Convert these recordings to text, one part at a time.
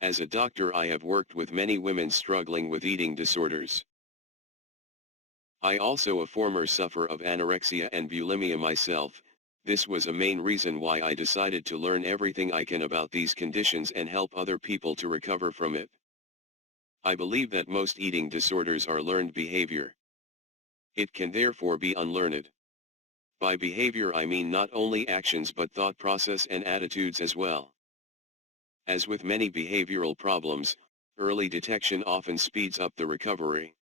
As a doctor, I have worked with many women struggling with eating disorders. I also a former sufferer of anorexia and bulimia myself. This was a main reason why I decided to learn everything I can about these conditions and help other people to recover from it. I believe that most eating disorders are learned behavior. It can therefore be unlearned. By behavior I mean not only actions but thought process and attitudes as well. As with many behavioral problems, early detection often speeds up the recovery.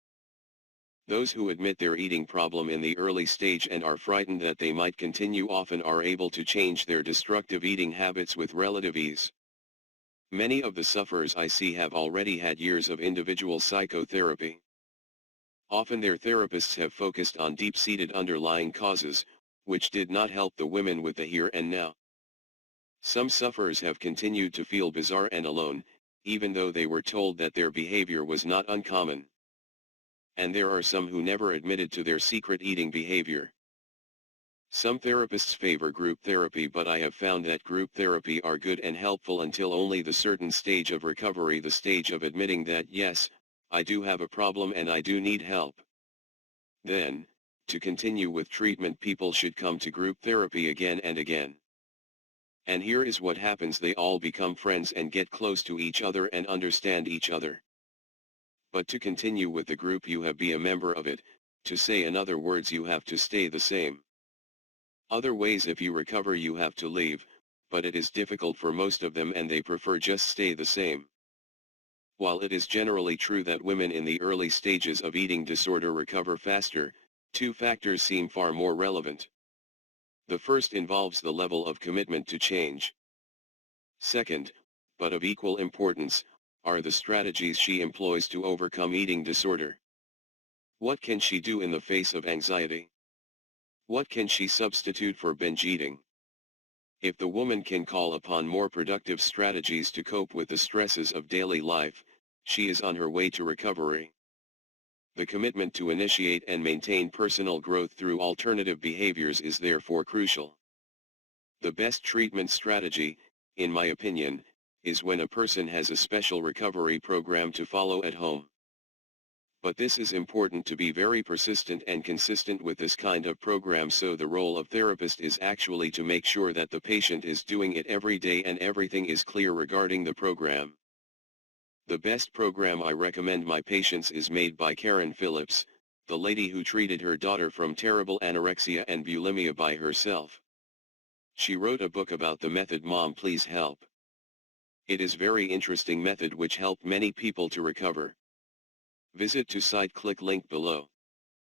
Those who admit their eating problem in the early stage and are frightened that they might continue often are able to change their destructive eating habits with relative ease. Many of the sufferers I see have already had years of individual psychotherapy. Often their therapists have focused on deep-seated underlying causes, which did not help the women with the here and now. Some sufferers have continued to feel bizarre and alone, even though they were told that their behavior was not uncommon. And there are some who never admitted to their secret eating behavior. Some therapists favor group therapy, but I have found that group therapy are good and helpful until only the certain stage of recovery, the stage of admitting that yes, I do have a problem and I do need help. Then, to continue with treatment, people should come to group therapy again and again. And here is what happens: they all become friends and get close to each other and understand each other. But to continue with the group you have to be a member of it. To say in other words, you have to stay the same. Other ways, if you recover you have to leave, but it is difficult for most of them and they prefer just stay the same. While it is generally true that women in the early stages of eating disorder recover faster, two factors seem far more relevant. The first involves the level of commitment to change. Second, but of equal importance, are the strategies she employs to overcome eating disorder. What can she do in the face of anxiety? What can she substitute for binge eating? If the woman can call upon more productive strategies to cope with the stresses of daily life, she is on her way to recovery. The commitment to initiate and maintain personal growth through alternative behaviors is therefore crucial. The best treatment strategy, in my opinion, is when a person has a special recovery program to follow at home. But this is important to be very persistent and consistent with this kind of program, so the role of therapist is actually to make sure that the patient is doing it every day and everything is clear regarding the program. The best program I recommend my patients is made by Karen Phillips, the lady who treated her daughter from terrible anorexia and bulimia by herself. She wrote a book about the method Mom Please Help. It is very interesting method which helped many people to recover. Visit to site, click link below.